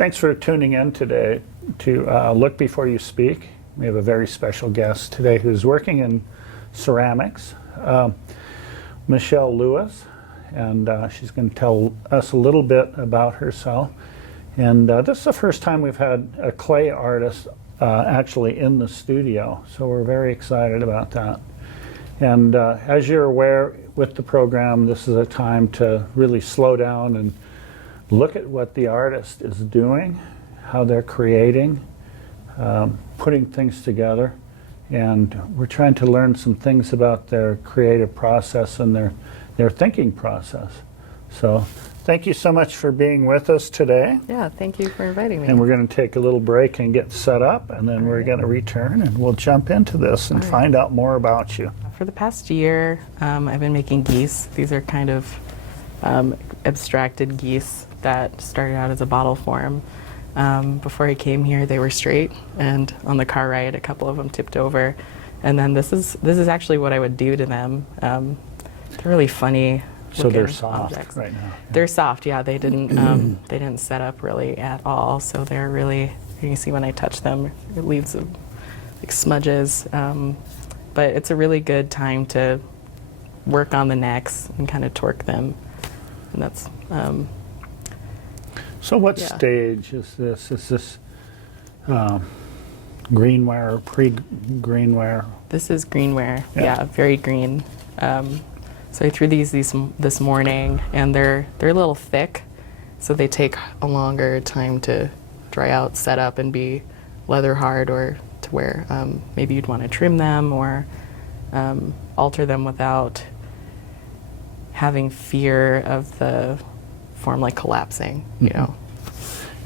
Thanks for tuning in today to Look Before You Speak. We have a very special guest today who's working in ceramics, Michelle Lewis, and she's going to tell us a little bit about herself. And this is the first time we've had a clay artist actually in the studio, so we're very excited about that. And as you're aware, with the program, this is a time to really slow down and look at what the artist is doing, how they're creating, putting things together. And we're trying to learn some things about their creative process and their thinking process. So thank you so much for being with us today. Yeah, thank you for inviting me. And we're going to take a little break and get set up, and then we're going to return and we'll jump into this and find out more about you. For the past year, I've been making geese. These are kind of abstracted geese that started out as a bottle form. Before I came here, they were straight, and on the car ride, a couple of them tipped over. And then this is actually what I would do to them. They're really funny. So they're soft objects. right now. They're soft, yeah. They didn't they didn't set up really at all. So they're really, you can see when I touch them, it leaves like smudges. But it's a really good time to work on the necks and kind of torque them, and that's. So what stage is this? Is this greenware or pre-greenware? This is greenware, yeah, very green. So I threw these this morning, and they're a little thick, so they take a longer time to dry out, set up, and be leather hard, or to where maybe you'd want to trim them or alter them without having fear of the form like collapsing, you know.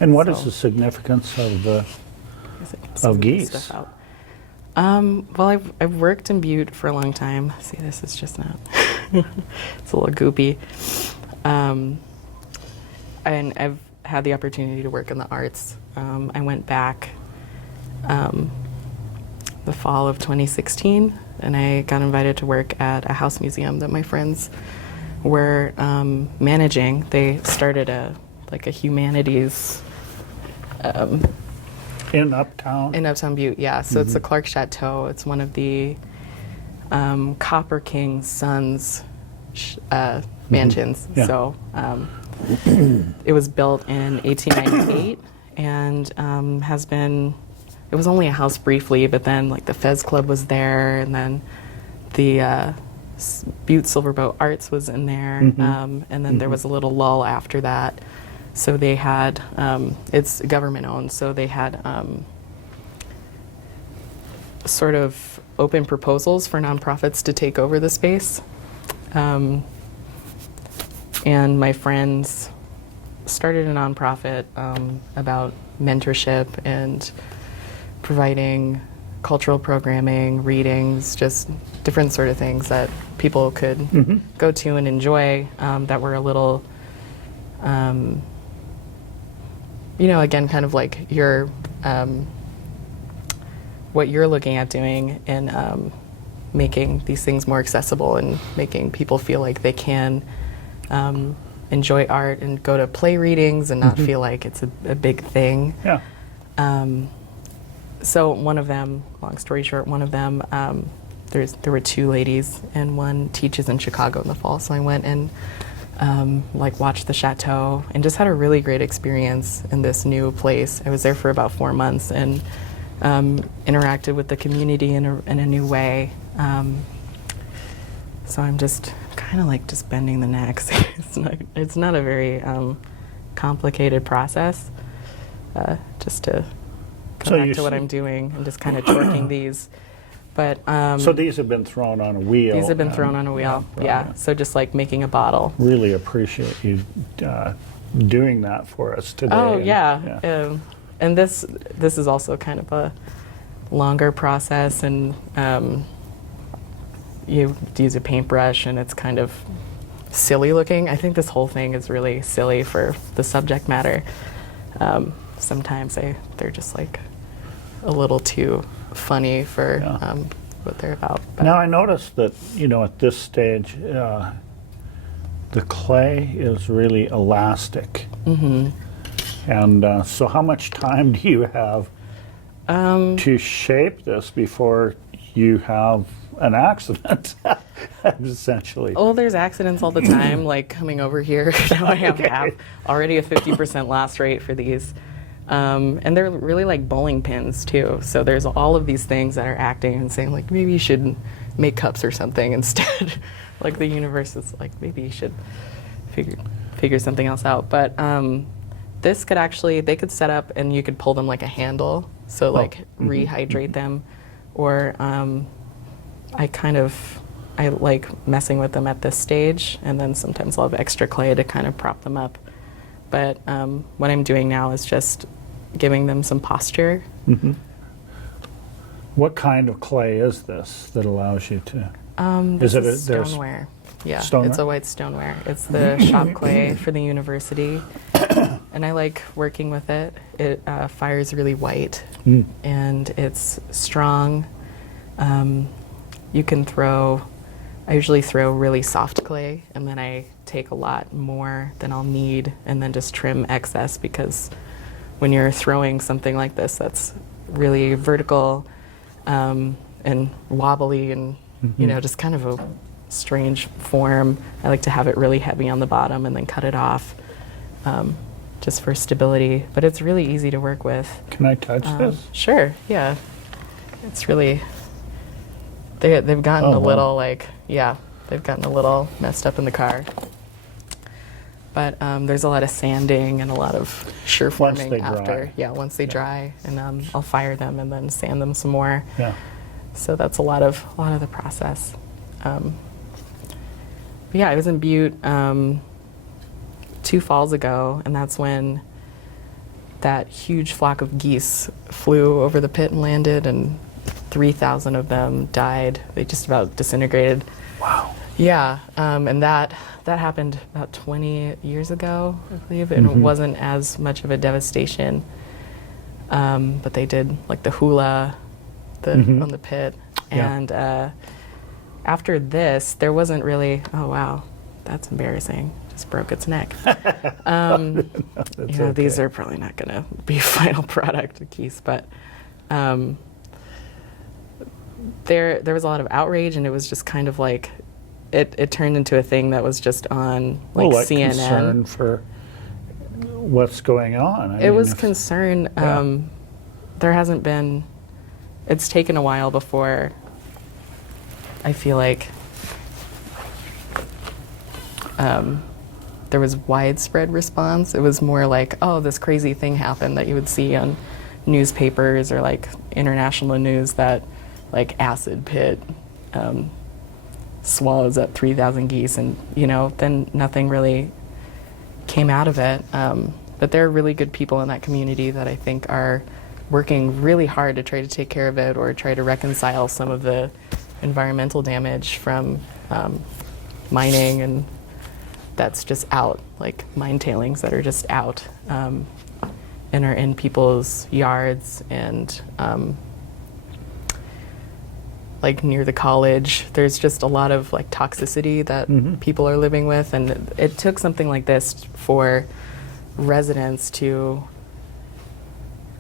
And what is the significance of geese? Well, I've worked in Butte for a long time. See, this is just not. It's a little goopy. And I've had the opportunity to work in the arts. I went back the fall of 2016, and I got invited to work at a house museum that my friends were managing. They started a humanities in Uptown? In Uptown Butte, yeah. So it's the Clark Chateau. It's one of the Copper King's sons' mansions. Yeah. So it was built in 1898 and has been, it was only a house briefly, but then like the Fez Club was there, and then the Butte Silverboat Arts was in there, and then there was a little lull after that. So they had, it's government owned, so they had sort of open proposals for nonprofits to take over the space. And my friends started a nonprofit about mentorship and providing cultural programming, readings, just different sort of things that people could go to and enjoy that were a little, you know, again, kind of like your, what you're looking at doing in making these things more accessible and making people feel like they can enjoy art and go to play readings and not feel like it's a big thing. Yeah. So one of them, long story short, one of them, there were two ladies, and one teaches in Chicago in the fall. So I went and like watched the chateau and just had a really great experience in this new place. I was there for about 4 months and interacted with the community in a new way. So I'm just kind of like just bending the necks. It's not a very complicated process. Just to go back to what I'm doing and just kind of torquing these. But so these have been thrown on a wheel. These have been thrown on a wheel. Yeah. So just like making a bottle. Really appreciate you doing that for us today. Oh yeah. And this is also kind of a longer process, and you use a paintbrush, and it's kind of silly looking. I think this whole thing is really silly for the subject matter. Sometimes they're just like a little too funny for what they're about. But now I noticed that, you know, at this stage, the clay is really elastic. And so how much time do you have to shape this before you have an accident, essentially? Oh, there's accidents all the time, like coming over here. Now I have already a 50% loss rate for these. And they're really like bowling pins too. So there's all of these things that are acting and saying like, maybe you should make cups or something instead. Like the universe is like, maybe you should figure something else out. But this could actually, they could set up and you could pull them like a handle. So like rehydrate them. Or I like messing with them at this stage, and then sometimes I'll have extra clay to kind of prop them up. But what I'm doing now is just giving them some posture. What kind of clay is this that allows you to? This Is it is there's stoneware. Yeah, stoneware? it's a white stoneware. It's the shop clay for the university, and I like working with it. It fires really white, and it's strong. You can throw. I usually throw really soft clay, and then I take a lot more than I'll need, and then just trim excess, because when you're throwing something like this that's really vertical and wobbly and you know, just kind of a strange form, I like to have it really heavy on the bottom and then cut it off just for stability. But it's really easy to work with. Can I touch this? Sure, yeah. It's really, they've gotten Oh, a wow. little they've gotten a little messed up in the car. But there's a lot of sanding and a lot of sure Once forming they after. dry. Yeah, once they dry, and I'll fire them and then sand them some more. Yeah. So that's a lot of the process. But yeah, I was in Butte 2 falls ago, and that's when that huge flock of geese flew over the pit and landed, and 3,000 of them died. They just about disintegrated. Wow. Yeah, and that happened about 20 years ago, I believe, and it wasn't as much of a devastation. But they did like the hula on the pit. Yeah. And after this, there wasn't really, oh wow, that's embarrassing. Just broke its neck. These are probably not going to be final product keys, but there was a lot of outrage, and it was just kind of like, it turned into a thing that was just on like CNN. Concern for what's going on. I It mean, was if- concern. Yeah. There hasn't been. It's taken a while before. I feel like there was widespread response. It was more like, oh, this crazy thing happened that you would see on newspapers or like international news, that like acid pit swallows up 3,000 geese, and then nothing really came out of it. But there are really good people in that community that I think are working really hard to try to take care of it, or try to reconcile some of the environmental damage from mining, and that's just out, like mine tailings that are just out and are in people's yards, and like near the college. There's just a lot of like toxicity that people are living with, and it took something like this for residents to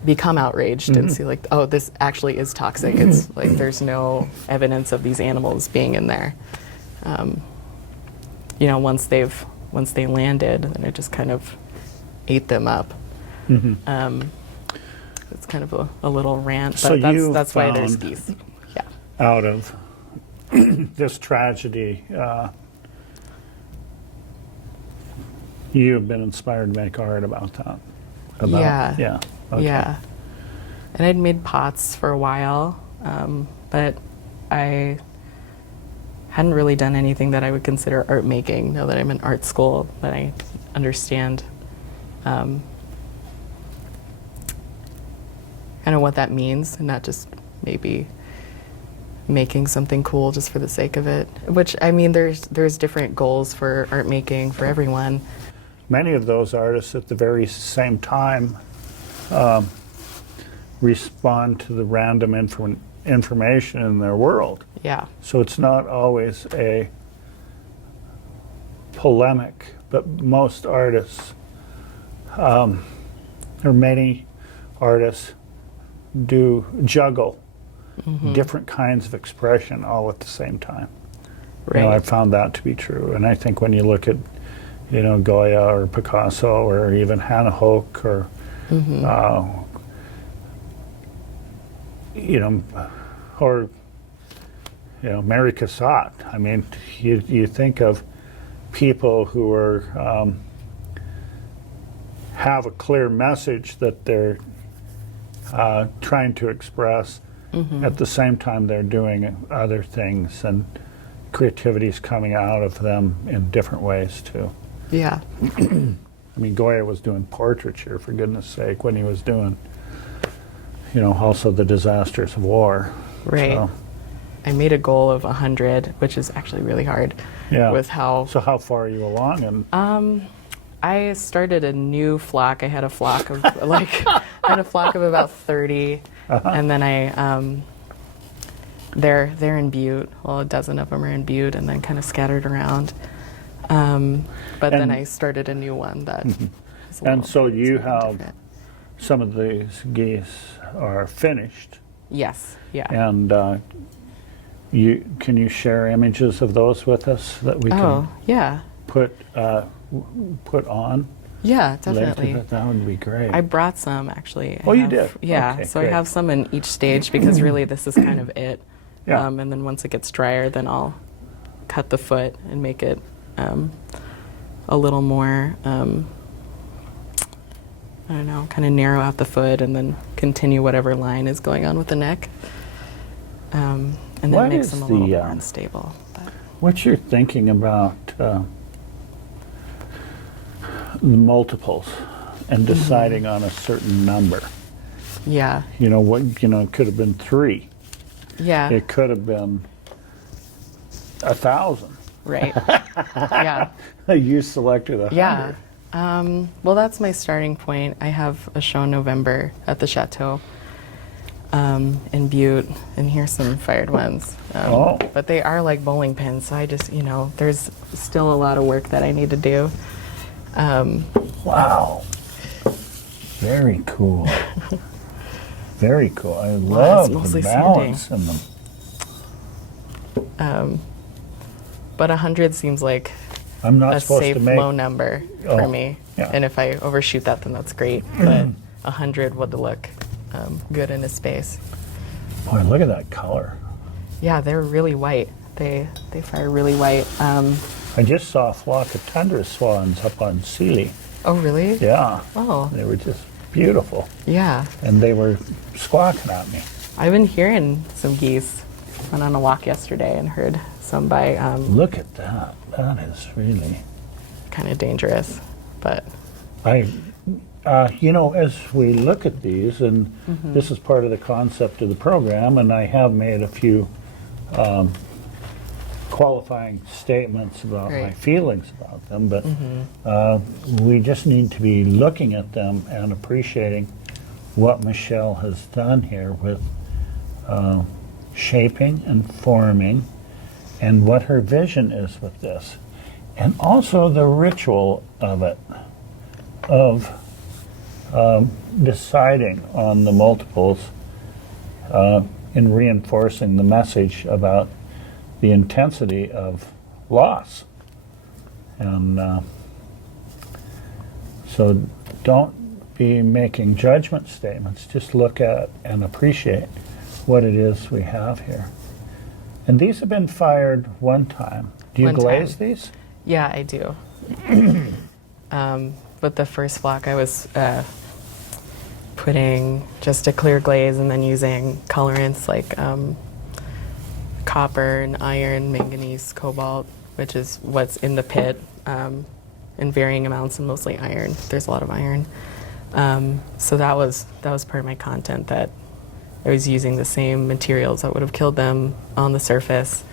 become outraged and see like, oh, this actually is toxic. It's like there's no evidence of these animals being in there. Once they landed, then it just kind of ate them up. It's kind of a little rant, So but you that's why there's found- geese. Yeah. out of this tragedy, you have been inspired to make art about that. Yeah. Yeah. Okay. Yeah. And I'd made pots for a while, but I hadn't really done anything that I would consider art making. Now that I'm in art school, that I understand kind of what that means, and not just maybe making something cool just for the sake of it. Which, I mean, there's different goals for art making for everyone. Many of those artists at the very same time respond to the random information in their world. Yeah. So it's not always a polemic, but most artists or many artists do juggle different kinds of expression all at the same time. Right. You know, I've found that to be true. And I think when you look at, you know, Goya or Picasso or even Hannah Hoke or, you know, or, you know, Mary Cassatt. I mean, you think of people who are, have a clear message that they're trying to express. At the same time, they're doing other things, and creativity is coming out of them in different ways too. Yeah. I mean, Goya was doing portraiture, for goodness sake, when he was doing, you know, also the disasters of war. Right. So, I made a goal of 100, which is actually really hard. yeah. With how So how far are you along? And I started a new flock. I had a flock of I had a flock of about 30, and then they're in Butte. Well, a dozen of them are in Butte, and then kind of scattered around. But then And- I started a new one that. Is a and little- so you something have different. some of these geese are finished, Yes. Yeah. and can you share images of those with us that we Oh, can yeah. put on Yeah, later? definitely. That would be great. I brought some actually. Oh, you did? Yeah, Okay, so great. I have some in each stage because really this is kind of it. Yeah. And then once it gets drier, then I'll cut the foot and make it a little more, I don't know, kind of narrow out the foot and then continue whatever line is going on with the neck. And then What make is them a little the, more unstable. But What's your thinking about the multiples and deciding on a certain number? yeah, You know what? You know, it could have been 3. yeah, It could have been 1,000. right. Yeah. You selected 100. Yeah. Well, that's my starting point. I have a show in November at the Chateau in Butte, and here's some fired ones. Oh. But they are like bowling pins, so I just, you know, there's still a lot of work that I need to do. Wow. Very cool. Very cool. I love the mostly balance in them. But 100 seems like I'm not a supposed safe to make. low number Oh, for me. yeah. And if I overshoot that, then that's great. But 100 would look good in a space. Boy, look at that color. Yeah, they're really white. They fire really white. I just saw a flock of tundra swans up on Sealy. Oh, really? Yeah. Oh, They were just beautiful. yeah. And they were squawking at me. I've been hearing some geese. Went on a walk yesterday and heard some by Look at that. That is really. kind of dangerous, but You know, as we look at these, and this is part of the concept of the program, and I have made a few qualifying statements about my Right. feelings about them, but we just need to be looking at them and appreciating what Michelle has done here with shaping and forming and what her vision is with this. And also the ritual of it, of deciding on the multiples in reinforcing the message about the intensity of loss. And so don't be making judgment statements, just look at and appreciate what it is we have here. And these have been fired one time. Do you One glaze time. these? yeah, I do. With the first flock, I was putting just a clear glaze and then using colorants like copper and iron, manganese, cobalt, which is what's in the pit in varying amounts and mostly iron. There's a lot of iron. So that was part of my content, that I was using the same materials that would have killed them on the surface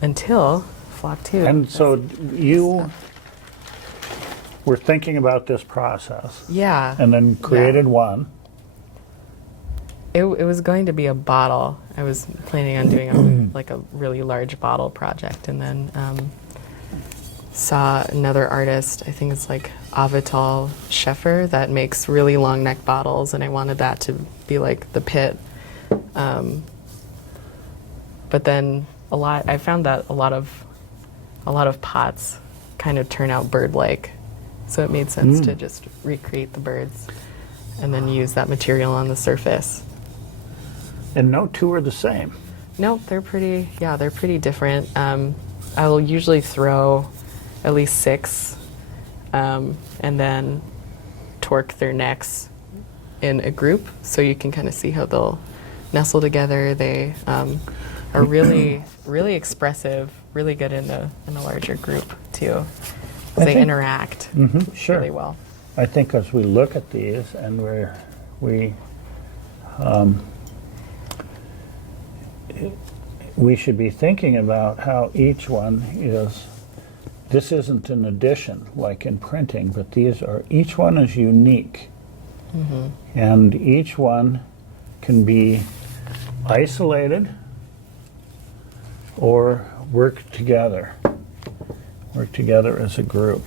until flock 2. And so you were thinking about this process yeah. and then created one. It was going to be a bottle. I was planning on doing a really large bottle project, and then saw another artist, I think it's like Avital Scheffer, that makes really long neck bottles, and I wanted that to be like the pit. But then I found that a lot of pots kind of turn out bird-like, so it made sense to just recreate the birds and then use that material on the surface. And no two are the same. Nope, they're pretty different. I will usually throw at least 6 and then torque their necks in a group so you can kind of see how they'll nestle together. They are really, really expressive, really good in a larger group too. I They think- interact Sure. really well. I think as we look at these and we should be thinking about how each one is, this isn't an addition like in printing, but each one is unique. And each one can be isolated or work together as a group.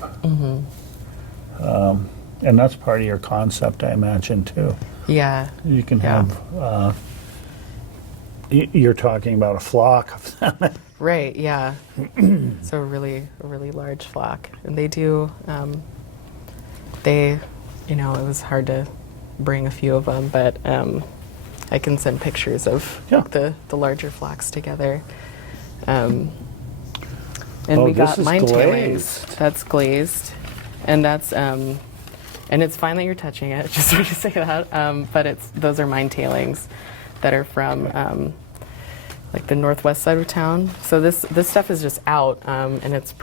And that's part of your concept, I imagine, too. Yeah. You can Yeah. have, you're talking about a flock of them. Right, yeah. So a really large flock. And they do, it was hard to bring a few of them, but I can send pictures of Yeah. the larger flocks together. And Oh, we this got is mine tailings. glazed. That's glazed. And that's, and it's fine that you're touching it, just so to say that. But those are mine tailings that are from like the northwest side of town. So this stuff is just out, and it's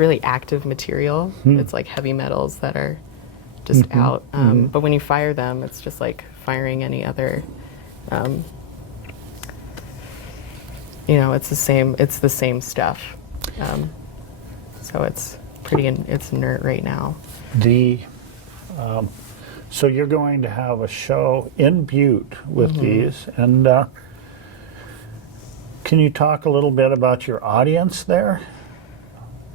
really active material. It's like heavy metals that are just out. But when you fire them, it's just like firing any other. It's the same stuff. So it's it's inert right now. So you're going to have a show in Butte with these, and can you talk a little bit about your audience there?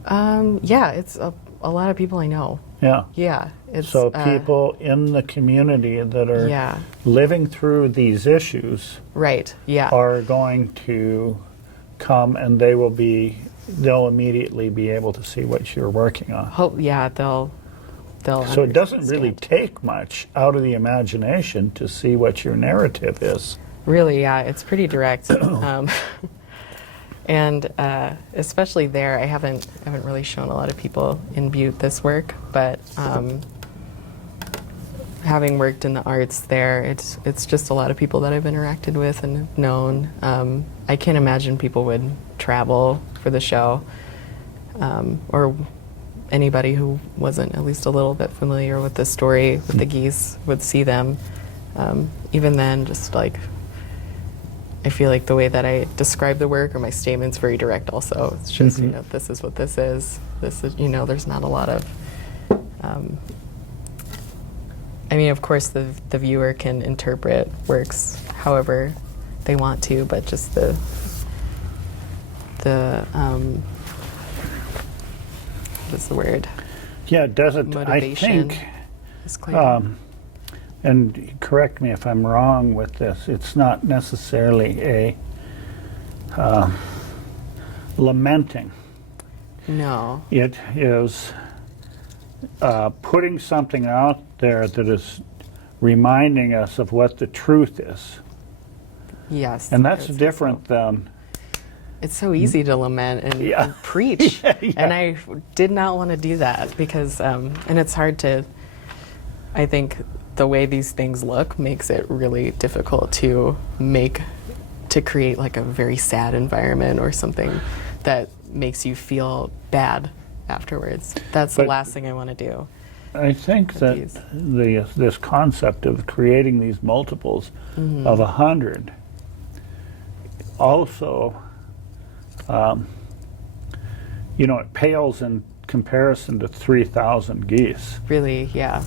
Yeah, it's a lot of people I know. Yeah. Yeah, it's So people in the community that are Yeah. living through these issues Right. Yeah. are going to come, and they'll immediately be able to see what you're working on. Hope. Yeah, they'll. So it doesn't really understand. take much out of the imagination to see what your narrative is. Really, yeah, it's pretty direct. And especially there, I haven't really shown a lot of people in Butte this work, but having worked in the arts there, it's just a lot of people that I've interacted with and have known. I can't imagine people would travel for the show, or anybody who wasn't at least a little bit familiar with the story with the geese would see them. Even then, just like, I feel like the way that I describe the work or my statement's very direct also. It's just, this is what this is. This is, there's not a lot of, I mean, of course, the viewer can interpret works however they want to, but just the what's the word? Yeah, it doesn't. I Motivation think, is quite and correct me if I'm wrong with this, it's not necessarily a lamenting. no. It is putting something out there that is reminding us of what the truth is. Yes. And that's it's different than, It's so easy to lament and, Yeah. and preach, Yeah. and I did not want to do that because, and it's hard to. I think the way these things look makes it really difficult to create like a very sad environment or something that makes you feel bad afterwards. That's the But- last thing I want to do. I think that these. this concept of creating these multiples of 100 also, it pales in comparison to 3,000 geese. Really, yeah,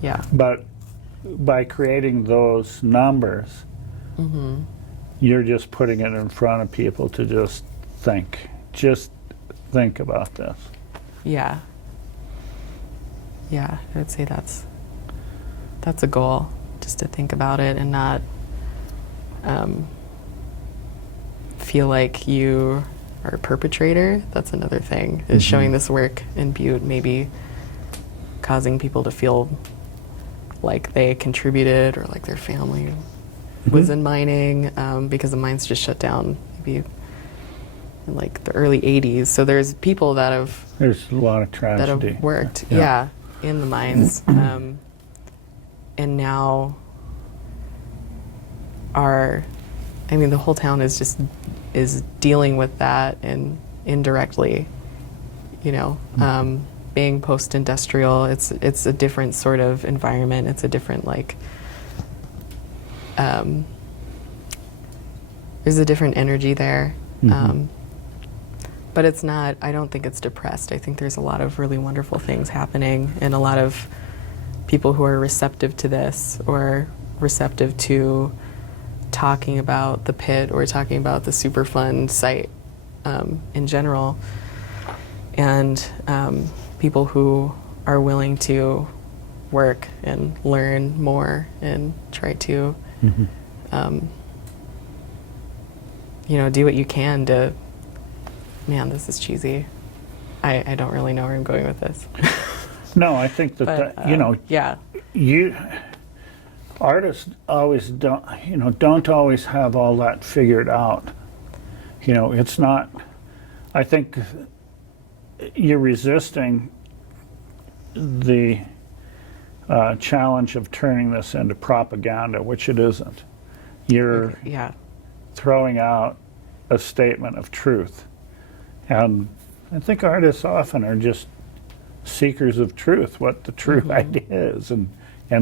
yeah, But by creating those numbers, you're just putting it in front of people to just think think about this. Yeah. Yeah, I would say that's a goal, just to think about it and not feel like you are a perpetrator. That's another thing, is showing this work in Butte, maybe causing people to feel like they contributed or like their family was in mining, because the mines just shut down maybe in like the early 80s. So there's people that have There's a lot of tragedy. worked, Yeah. in the mines, and now the whole town is dealing with that, and indirectly, being post-industrial, it's a different sort of environment. It's a different there's a different energy there. But it's not, I don't think it's depressed. I think there's a lot of really wonderful things happening, and a lot of people who are receptive to this, or receptive to talking about the pit, or talking about the Superfund site in general, and people who are willing to work and learn more and try to do what you can to, man, this is cheesy. I don't really know where I'm going with this. No, I think that, Yeah. Artists always don't always have all that figured out. It's not, I think you're resisting the challenge of turning this into propaganda, which it isn't. You're Yeah. throwing out a statement of truth. And I think artists often are just seekers of truth, what the true idea is. And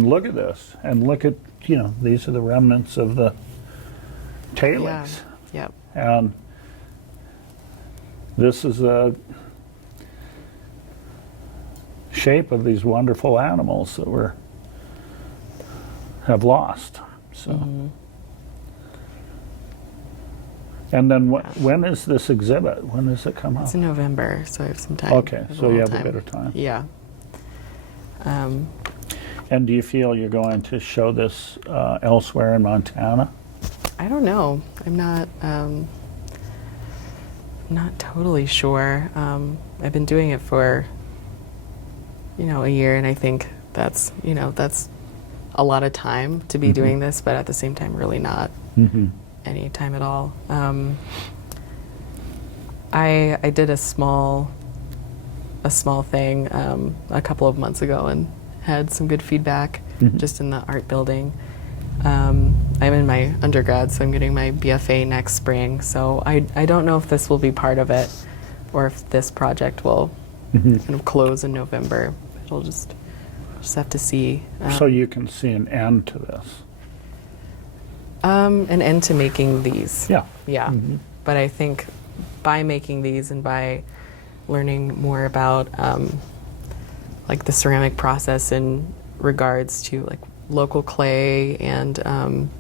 look at this, and look at, these are the remnants of the tailings. Yeah. Yep. And this is a shape of these wonderful animals that have lost. So. And then when is this exhibit? When does it come out? It's in November, so I have some time. Okay, so you little have a bit of time. Yeah. And do you feel you're going to show this elsewhere in Montana? I don't know. I'm not totally sure. I've been doing it for, a year, and I think that's a lot of time to be doing this, but at the same time, really not any time at all. I did a small thing a couple of months ago and had some good feedback just in the art building. I'm in my undergrad, so I'm getting my BFA next spring. So I don't know if this will be part of it, or if this project will kind of close in November. It'll just have to see. So you can see an end to this. An end to making these. Yeah. Yeah. But I think by making these and by learning more about the ceramic process in regards to local clay and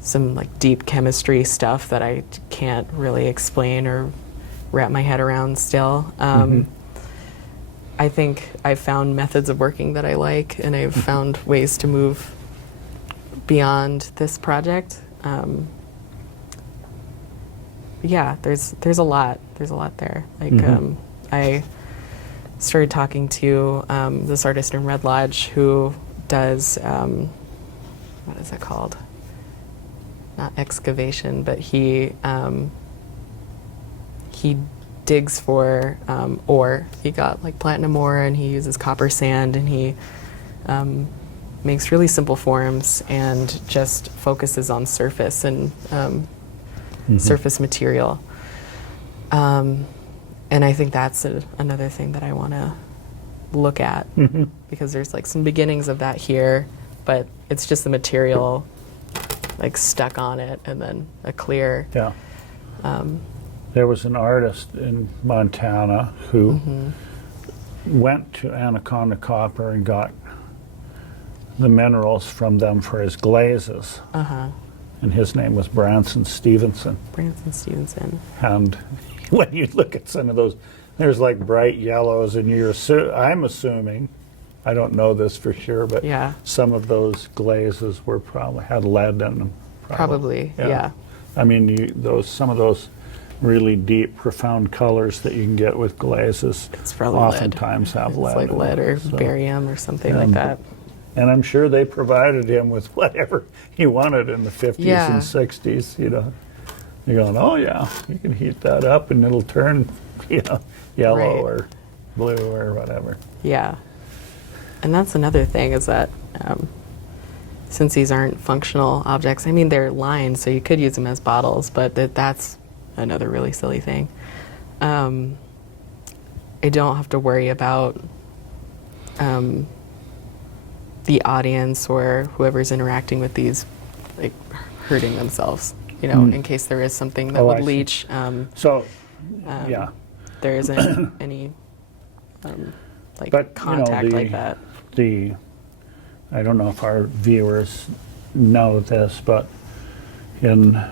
some deep chemistry stuff that I can't really explain or wrap my head around still. I think I've found methods of working that I like, and I've found ways to move beyond this project. There's a lot there. I started talking to this artist in Red Lodge who does what is it called? Not excavation, but he digs for ore. He got platinum ore, and he uses copper sand, and he makes really simple forms and just focuses on surface and surface material. And I think that's another thing that I want to look at, because there's some beginnings of that here, but it's just the material stuck on it, and then a clear. Yeah. There was an artist in Montana who went to Anaconda Copper and got the minerals from them for his glazes. And his name was Branson Stevenson. Branson Stevenson. And when you look at some of those, there's like bright yellows, and I'm assuming, I don't know this for sure, but Yeah. some of those glazes were probably had lead in them. Probably, yeah. I mean, some of those really deep, profound colors that you can get with glazes It's probably lead. oftentimes have It's lead. like in lead them. or So- barium or something like that. And I'm sure they provided him with whatever he wanted in the 50s Yeah. and 60s, you know. You're going, oh yeah, you can heat that up and it'll turn, you know, yellow Right. or blue or whatever. Yeah. And that's another thing is that since these aren't functional objects, I mean, they're lined, so you could use them as bottles, but that's another really silly thing. I don't have to worry about the audience or whoever's interacting with these like hurting themselves, you know, in case there is something that Oh, would I see. leach. So, yeah. There isn't any like But, contact like that. I don't know if our viewers know this, but in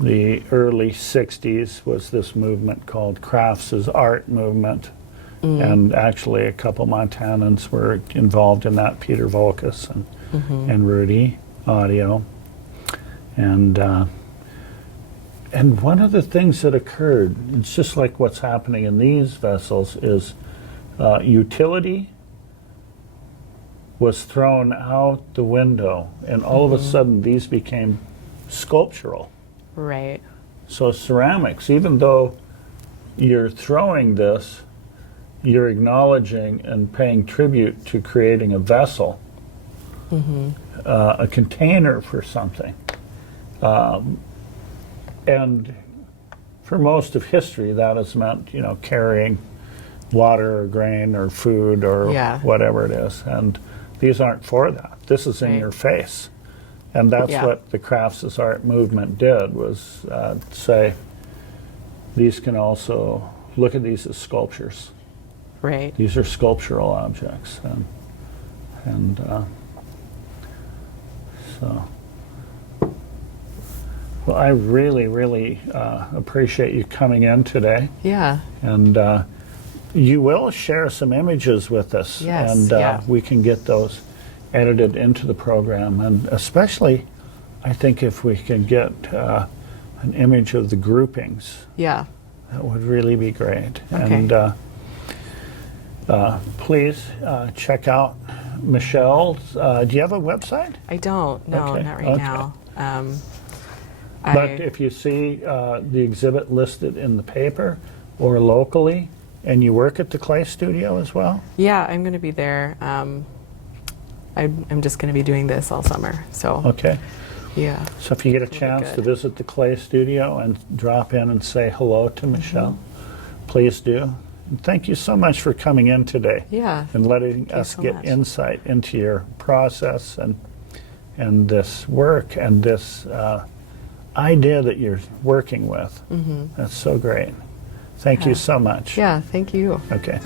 the early 60s was this movement called Crafts as Art movement. And actually a couple Montanans were involved in that, Peter Volkus and Rudy Audio. And one of the things that occurred, it's just like what's happening in these vessels, is utility was thrown out the window, and all of a sudden these became sculptural. Right. So ceramics, even though you're throwing this, you're acknowledging and paying tribute to creating a vessel, a container for something. And for most of history, that has meant, you know, carrying water or grain or food or Yeah. whatever it is. And these aren't for that. This is in Right. your face. And that's Yeah. what the Crafts as Art movement did, was say, these can also, look at these as sculptures. Right. These are sculptural objects. And so, well, I really, really appreciate you coming in today. Yeah. And you will share some images with us. Yes, And yeah. we can get those edited into the program. And especially, I think if we can get an image of the groupings, Yeah. that would really be great. Okay. And please check out Michelle's. Do you have a website? I don't. No, Okay, not right okay. now. But if you see the exhibit listed in the paper or locally, and you work at the Clay Studio as well? Yeah, I'm going to be there. I'm just going to be doing this all summer. So, Okay. yeah. So if you get a That'll be chance to good. visit the Clay Studio and drop in and say hello to Michelle, please do. And thank you so much for coming in today. Yeah. And letting Thank you us so get much. insight into your process and this work and this idea that you're working with. That's so great. Thank you so much. Yeah, thank you. Okay.